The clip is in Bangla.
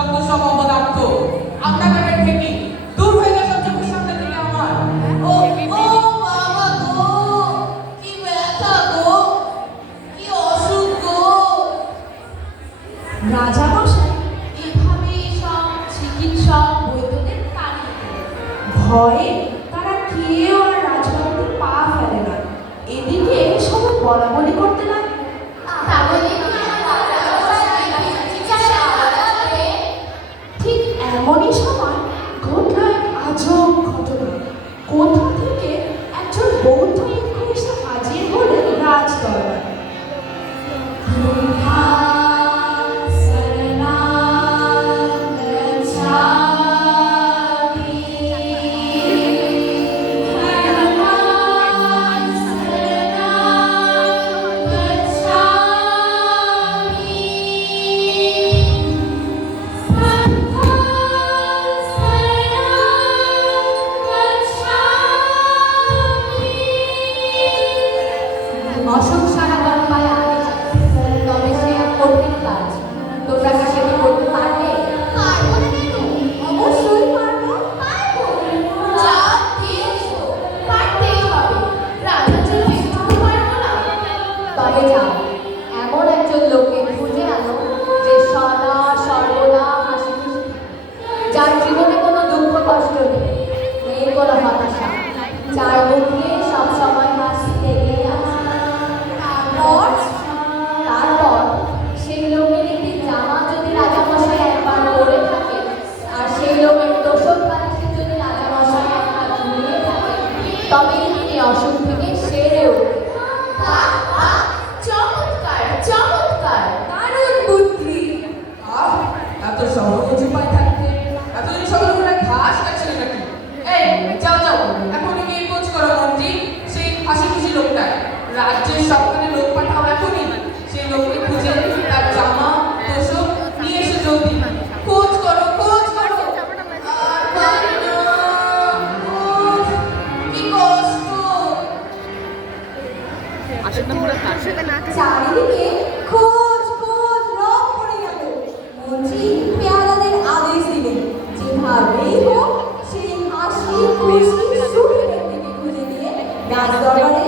যত সব অপদার্থ আপনার পেটের থেকে দূর হয়ে গেছে চোখের সামনে থেকে আমার। ও ও বাবা গো, কি ব্যথা গো, কি অসুখ গো। রাজা মশাই এভাবেই সব চিকিৎসক বৈদ্যদের তাড়িয়ে দিলেন। ভয়ে তারা কেউ আর রাজবাড়িতে পা ফেলে না। এদিকে সবাই বলাবলি করতে লাগলো, ঠিক এমনই সময় ঘটল এক আজব ঘটনা। কোথা থেকে একজন বৌদ্ধ ভিক্ষু এসে হাজির হলেন রাজ দরবারে। অশোক সারা গরম পায়ে আগে তবে সে এক কঠিন কাজ। তোমরা কি সেটি করতে পারবে? পারবো না কেন? অবশ্যই পারবো, পারবো। যা দিয়েছো পারতেই হবে। রাজার জন্য একটুকু পারবো না। তবে যাও, এমন একজন লোককে খুঁজে আনো যে সদা সর্বদা হাসি খুশি, যার জীবনে কোনো দুঃখ কষ্ট নেই, নেই কোনো হতাশা, যার মুখে সব সময় হাসি লেগে আছে। তারপর সেই লোকের একটি জামা যদি রাজামশাই একবার পরে থাকে, আর সেই লোকের তোষক বালিশে যদি রাজামশাই এক হাত নিয়ে থাকে, তবেই তিনি অসুখ থেকে সেরে উঠবে। বাহ, বাহ, চমৎকার, চমৎকার, দারুণ বুদ্ধি। আহ, এত সহজ উপায় থাকতে এতদিন সকাল করে ঘাস কাটছিল নাকি? এই যাও যাও, এখনই গিয়ে খোঁজ করো মন্ত্রী সেই হাসি খুশি লোকটার। রাজ্যের সবখানে লোক পাঠাও এখনই, সেই লোককে খুঁজে তার জামা তোষক নিয়ে এসে জলদি খোঁজ করো, খোঁজ করো। আর পারি না, উফ, কি কষ্ট। চারিদিকে খোঁজ খোঁজ রব পড়ে গেল। মন্ত্রী পেয়াদাদের আদেশ দিলেন, যেভাবেই হোক সেই হাসি খুশি সুখী ব্যক্তিকে খুঁজে নিয়ে রাজদরবারে